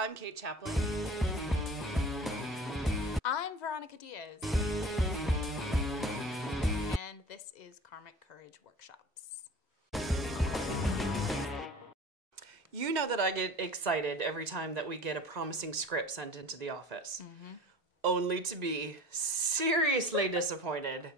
I'm Kate Chaplin. I'm Veronica Diaz. And this is Karmic Courage Workshops. You know that I get excited every time that we get a promising script sent into the office. Only to be seriously disappointed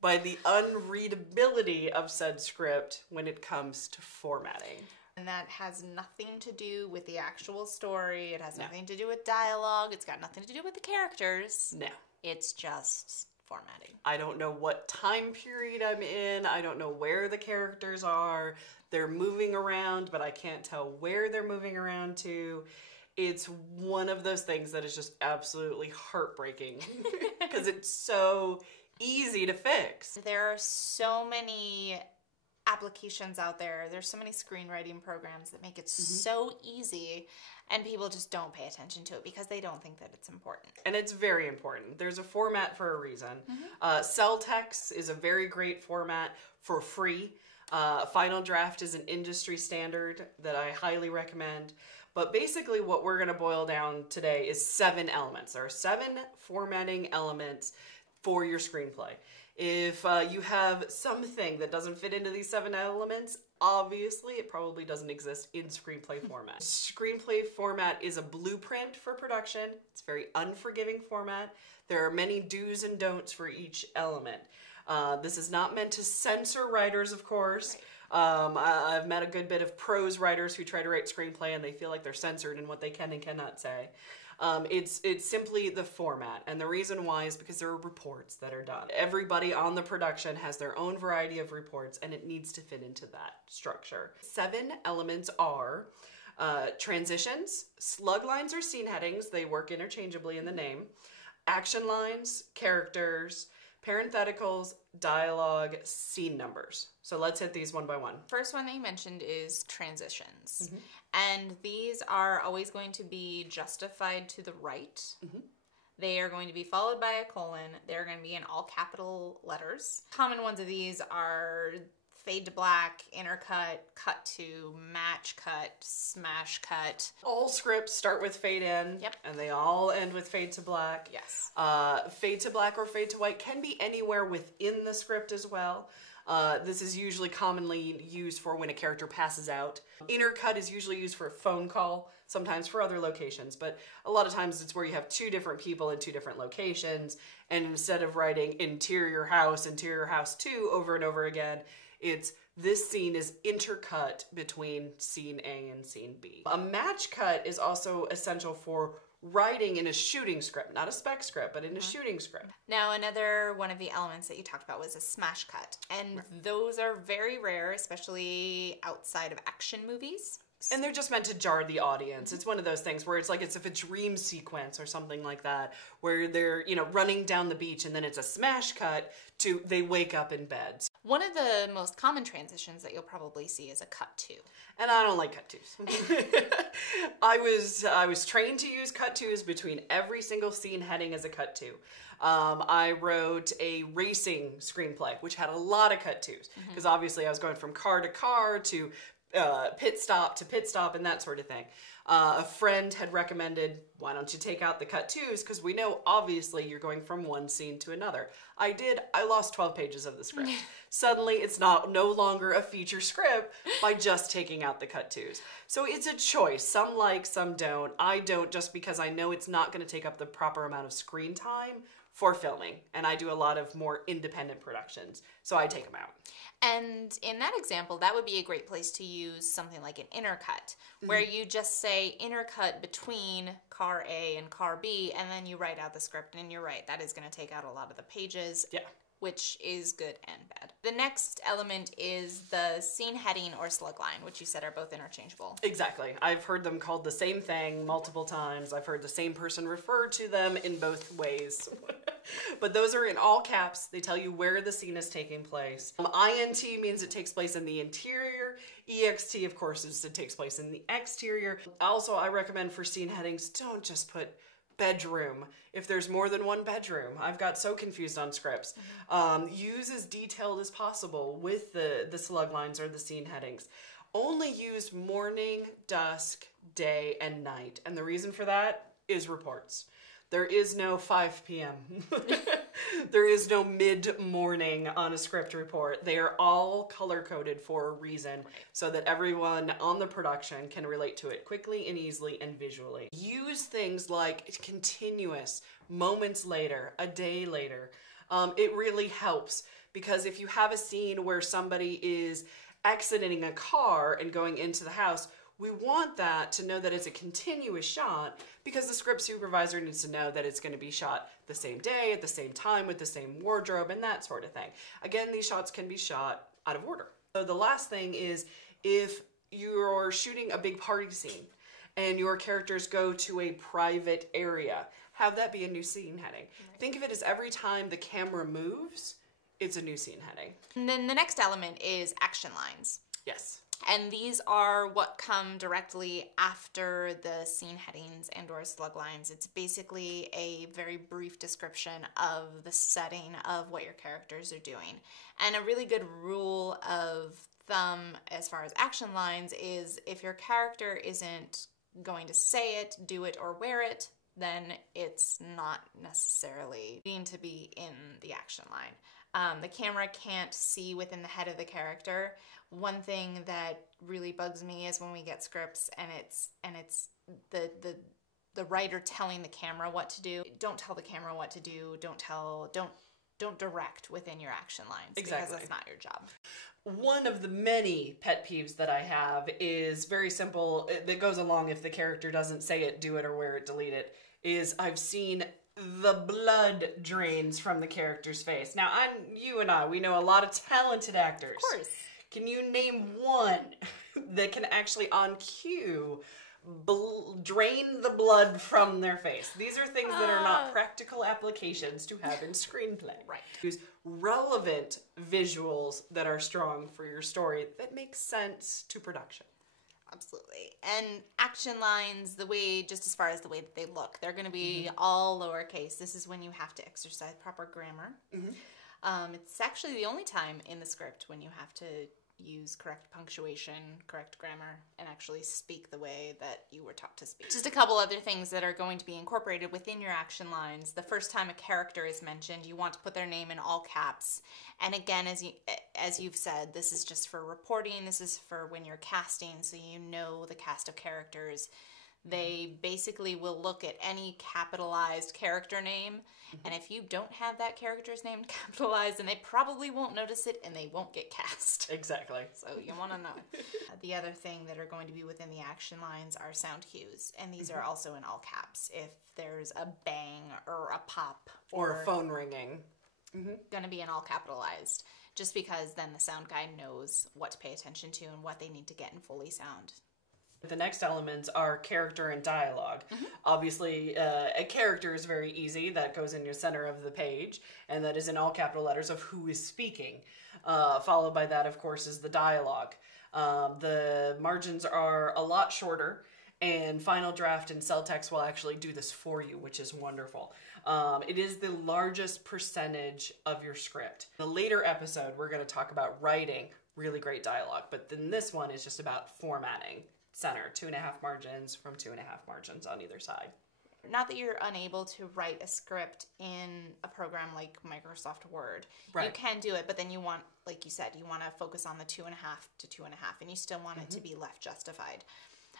by the unreadability of said script when it comes to formatting. And that has nothing to do with the actual story. It has nothing to do with dialogue. It's got nothing to do with the characters. No. It's just formatting. I don't know what time period I'm in. I don't know where the characters are. They're moving around, but I can't tell where they're moving around to. It's one of those things that is just absolutely heartbreaking because it's so easy to fix. There are so many applications out there. There's so many screenwriting programs that make it so easy, and people just don't pay attention to it because they don't think that it's important. And it's very important. There's a format for a reason. Cell text is a very great format for free. Final Draft is an industry standard that I highly recommend. But basically what we're going to boil down today is 7 elements. There are 7 formatting elements for your screenplay. If you have something that doesn't fit into these 7 elements, obviously it probably doesn't exist in screenplay format. Screenplay format is a blueprint for production. It's a very unforgiving format. There are many do's and don'ts for each element. This is not meant to censor writers, of course. I've met a good bit of prose writers who try to write screenplay and they feel like they're censored in what they can and cannot say. It's simply the format, and the reason why is because there are reports that are done. Everybody on the production has their own variety of reports, and it needs to fit into that structure. 7 elements are transitions, slug lines or scene headings, they work interchangeably in the name, action lines, characters, parentheticals, dialogue, scene numbers. So let's hit these one by one. First one that you mentioned is transitions. And these are always going to be justified to the right. They are going to be followed by a colon. They're going to be in all capital letters. Common ones of these are fade to black, intercut, cut to, match cut, smash cut. All scripts start with fade in, and they all end with fade to black. Yes. Fade to black or fade to white can be anywhere within the script as well. This is usually commonly used for when a character passes out. Intercut is usually used for a phone call, sometimes for other locations, but a lot of times it's where you have 2 different people in 2 different locations, and instead of writing interior house 2 over and over again, it's this scene is intercut between scene A and scene B. A match cut is also essential for writing in a shooting script, not a spec script, but in a shooting script. Now, another one of the elements that you talked about was a smash cut. And those are very rare, especially outside of action movies. And they're just meant to jar the audience. It's one of those things where it's like it's if a dream sequence or something like that, where they're, you know, running down the beach and then it's a smash cut to they wake up in bed. One of the most common transitions that you'll probably see is a cut to. And I don't like cut tos. I was trained to use cut tos between every single scene heading as a cut to. I wrote a racing screenplay, which had a lot of cut tos, because obviously I was going from car to car to pit stop and that sort of thing. A friend had recommended, why don't you take out the cut twos, because we know obviously you're going from one scene to another. I did. I lost 12 pages of the script. Suddenly it's no longer a feature script by just taking out the cut twos. So it's a choice. Some like, some don't. I don't, just because I know it's not going to take up the proper amount of screen time for filming, and I do a lot of more independent productions, so I take them out. And in that example, that would be a great place to use something like an intercut, where you just say intercut between car A and car B, and then you write out the script, and you're right, that is going to take out a lot of the pages. Yeah. Which is good and bad. The next element is the scene heading or slug line, which you said are both interchangeable. Exactly. I've heard them called the same thing multiple times. I've heard the same person refer to them in both ways. But those are in all caps. They tell you where the scene is taking place. INT means it takes place in the interior. EXT, of course, is it takes place in the exterior. Also, I recommend for scene headings, don't just put bedroom if there's more than one bedroom. I've got so confused on scripts. Use as detailed as possible with the slug lines or the scene headings. only use morning, dusk, day, and night. And the reason for that is reports. There is no 5 p.m. There is no mid-morning on a script report. They are all color-coded for a reason, so that everyone on the production can relate to it quickly and easily and visually. Use things like continuous, moments later, a day later. It really helps, because if you have a scene where somebody is exiting a car and going into the house, we want that to know that it's a continuous shot, because the script supervisor needs to know that it's going to be shot the same day, at the same time, with the same wardrobe, and that sort of thing. Again, these shots can be shot out of order. So the last thing is, if you're shooting a big party scene and your characters go to a private area, have that be a new scene heading. Right. Think of it as every time the camera moves, it's a new scene heading. And then the next element is action lines. Yes. And these are what come directly after the scene headings and or slug lines. It's basically a very brief description of the setting of what your characters are doing. And a really good rule of thumb as far as action lines is, if your character isn't going to say it, do it, or wear it, then it's not necessarily needing to be in the action line. The camera can't see within the head of the character. One thing that really bugs me is when we get scripts and it's the writer telling the camera what to do. Don't tell the camera what to do. Don't direct within your action lines. Exactly. Because that's not your job. One of the many pet peeves that I have is very simple, that goes along if the character doesn't say it, do it, or wear it, delete it, is I've seen the blood drains from the character's face. Now, you and I, we know a lot of talented actors. Of course. Can you name one that can actually, on cue, drain the blood from their face? These are things that are not practical applications to have in screenplay. Right. Use relevant visuals that are strong for your story that make sense to production. Absolutely. And action lines, just as far as the way that they look, they're going to be all lowercase. This is when you have to exercise proper grammar. It's actually the only time in the script when you have to use correct punctuation, correct grammar, and actually speak the way that you were taught to speak. Just a couple other things that are going to be incorporated within your action lines. The first time a character is mentioned, you want to put their name in all caps. And again, as you've said, this is just for reporting. This is for when you're casting, so you know the cast of characters. They basically will look at any capitalized character name, and if you don't have that character's name capitalized, then they probably won't notice it, and they won't get cast. Exactly. So you want to know. The other thing that are going to be within the action lines are sound cues, and these are also in all caps. If there's a bang or a pop or a phone ringing, going to be in all capitalized, just because then the sound guy knows what to pay attention to and what they need to get in Foley sound. The next elements are character and dialogue. Obviously, a character is very easy. That goes in your center of the page, and that is in all capital letters of who is speaking. Followed by that, of course, is the dialogue. The margins are a lot shorter, and Final Draft and Cell Text will actually do this for you, which is wonderful. It is the largest percentage of your script. In the later episode, we're going to talk about writing really great dialogue, but then this one is just about formatting. Center, 2.5 margins from 2.5 margins on either side. Not that you're unable to write a script in a program like Microsoft Word. Right. You can do it, but then you want, like you said, you want to focus on the 2.5 to 2.5, and you still want it to be left justified.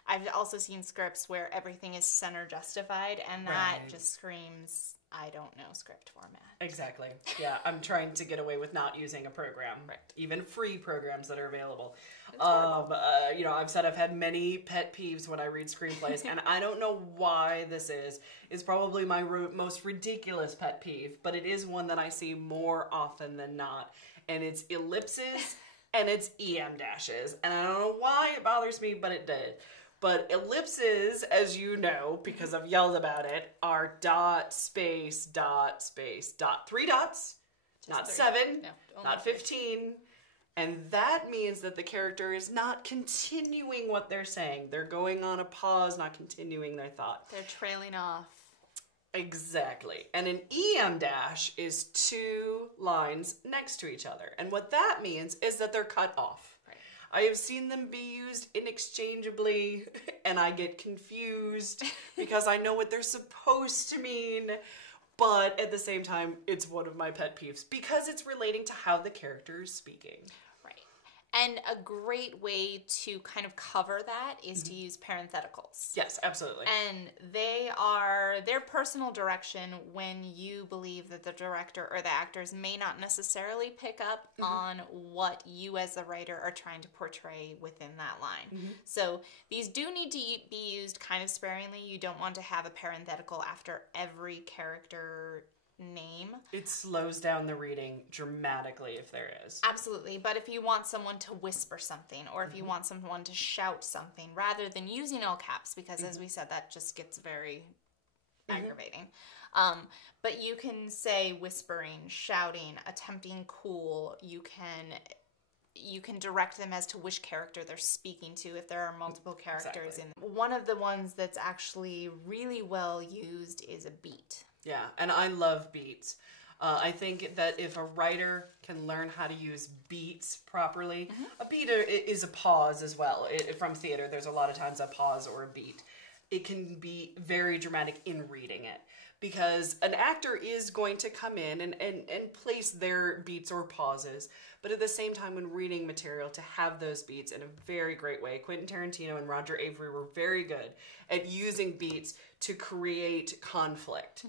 I've also seen scripts where everything is center justified, and that just screams, I don't know script format. Exactly. Yeah, I'm trying to get away with not using a program. Right. Even free programs that are available. It's I've had many pet peeves when I read screenplays, and I don't know why this is. It's probably my most ridiculous pet peeve, but it is one that I see more often than not. And it's ellipses and it's EM dashes. And I don't know why it bothers me, but it did. But ellipses, as you know, because I've yelled about it, are dot, space, dot, space, dot. 3 dots, just not 3. 7, no, not 15. And that means that the character is not continuing what they're saying. They're going on a pause, not continuing their thought. They're trailing off. Exactly. And an EM dash is 2 lines next to each other. And what that means is that they're cut off. I have seen them be used interchangeably, and I get confused because I know what they're supposed to mean. But at the same time, it's one of my pet peeves because it's relating to how the character is speaking. Right. And a great way to kind of cover that is to use parentheticals. Yes, absolutely. And they are their personal direction when you believe that the director or the actors may not necessarily pick up on what you as the writer are trying to portray within that line. So these do need to be used kind of sparingly. You don't want to have a parenthetical after every character name. It slows down the reading dramatically if there is. Absolutely, but if you want someone to whisper something or if you want someone to shout something rather than using all caps, because as we said, that just gets very aggravating. But you can say whispering, shouting, attempting cool. You can direct them as to which character they're speaking to if there are multiple characters in. One of the ones that's actually really well used is a beat. Yeah, and I love beats. I think that if a writer can learn how to use beats properly, a beat is a pause as well. From theater, there's a lot of times a pause or a beat. It can be very dramatic in reading it because an actor is going to come in and place their beats or pauses, but at the same time when reading material to have those beats in a very great way. Quentin Tarantino and Roger Avery were very good at using beats to create conflict.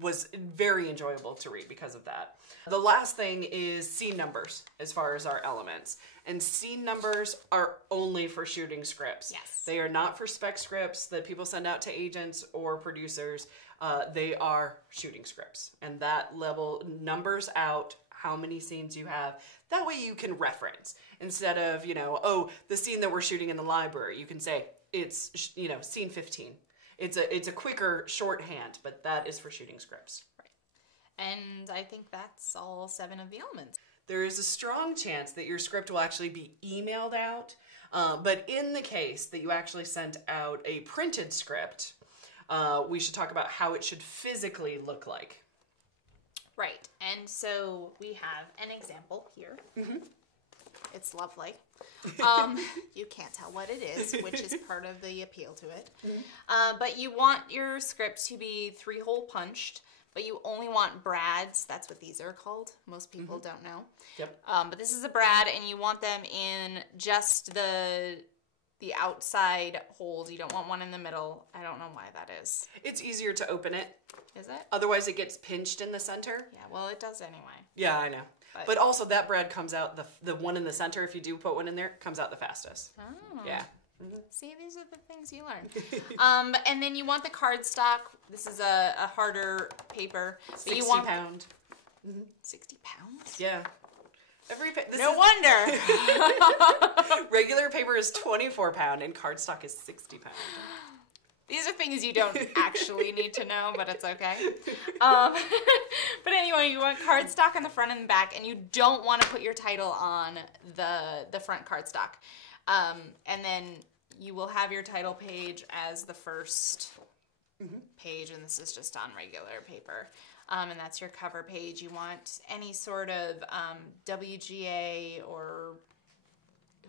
Was very enjoyable to read because of that. The last thing is scene numbers as far as our elements. And scene numbers are only for shooting scripts. Yes. They are not for spec scripts that people send out to agents or producers. They are shooting scripts. And that level numbers out how many scenes you have. That way you can reference. Instead of, the scene that we're shooting in the library, you can say, it's, scene 15. It's a quicker shorthand, but that is for shooting scripts. Right. And I think that's all 7 of the elements. There is a strong chance that your script will actually be emailed out, but in the case that you actually sent out a printed script, we should talk about how it should physically look like. Right, and so we have an example here. It's lovely. You can't tell what it is, which is part of the appeal to it. But you want your script to be 3-hole punched, but you only want brads. That's what these are called. Most people don't know. Yep. But this is a brad, and you want them in just the outside holes. You don't want one in the middle. I don't know why that is. It's easier to open it. Is it? Otherwise it gets pinched in the center. Yeah, well, it does anyway. Yeah, I know. But also that brad comes out, the one in the center, if you do put one in there, comes out the fastest. Oh. Yeah. See, these are the things you learn. And then you want the cardstock. This is a harder paper. 60 you want pound. 60 pounds? Yeah. No wonder. Regular paper is 24 pound and cardstock is 60 pound. These are things you don't actually need to know, but it's okay. But anyway, you want cardstock on the front and the back, and you don't want to put your title on the front cardstock. And then you will have your title page as the first page, and this is just on regular paper. And that's your cover page. You want any sort of WGA or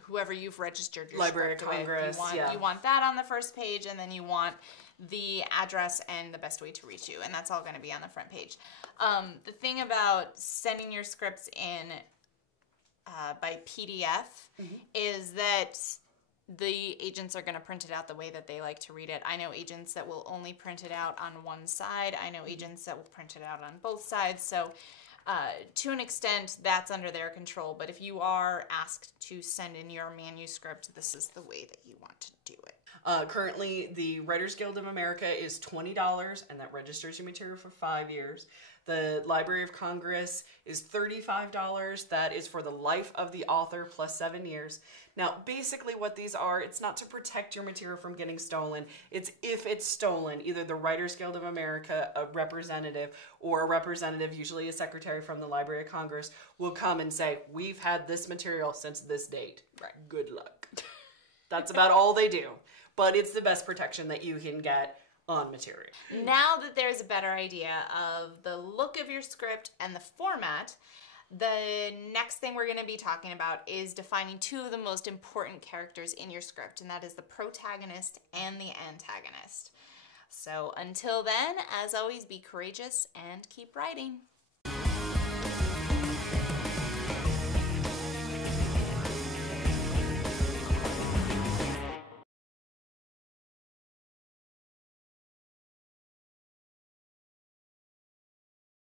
whoever you've registered your Library of script Congress, with. You want that on the first page, and then you want the address and the best way to reach you, and that's all going to be on the front page. The thing about sending your scripts in by PDF is that the agents are going to print it out the way that they like to read it. I know agents that will only print it out on one side. I know agents that will print it out on both sides. So to an extent, that's under their control. But if you are asked to send in your manuscript, this is the way that you want to do it. Currently, the Writers Guild of America is $20, and that registers your material for 5 years. The Library of Congress is $35. That is for the life of the author plus 7 years. Now, basically what these are, it's not to protect your material from getting stolen. It's if it's stolen, either the Writers Guild of America, a representative, or a representative, usually a secretary from the Library of Congress, will come and say, we've had this material since this date. Right. Good luck. That's about all they do. But it's the best protection that you can get on material. Now that there's a better idea of the look of your script and the format, The next thing we're going to be talking about is defining two of the most important characters in your script, and that is the protagonist and the antagonist. So until then, as always, be courageous and keep writing.